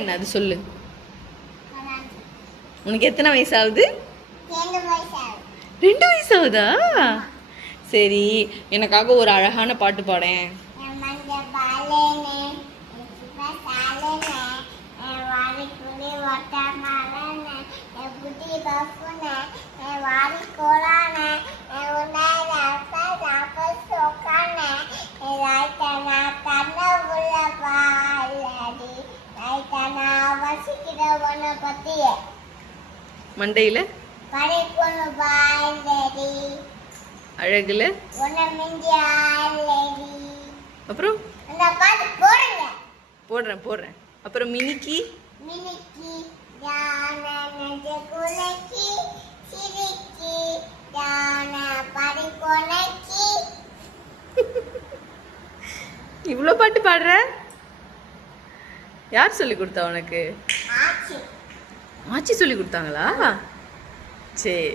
என்ன அது சொல்லு. உனக்கு எத்தனை வயசு ஆகுது? 2 வயசு ஆகுதா? சரி, எனக்காக ஒரு அழகான பாட்டு பாடேன். மண்டையில அழகுல அப்புறம் போடுறேன். அப்புறம் மினிக்கி இவ்வளோ பாட்டு பாடுற? யார் சொல்லி கொடுத்தா உனக்கு? ஆச்சி சொல்லி கொடுத்தாங்களா? சரி.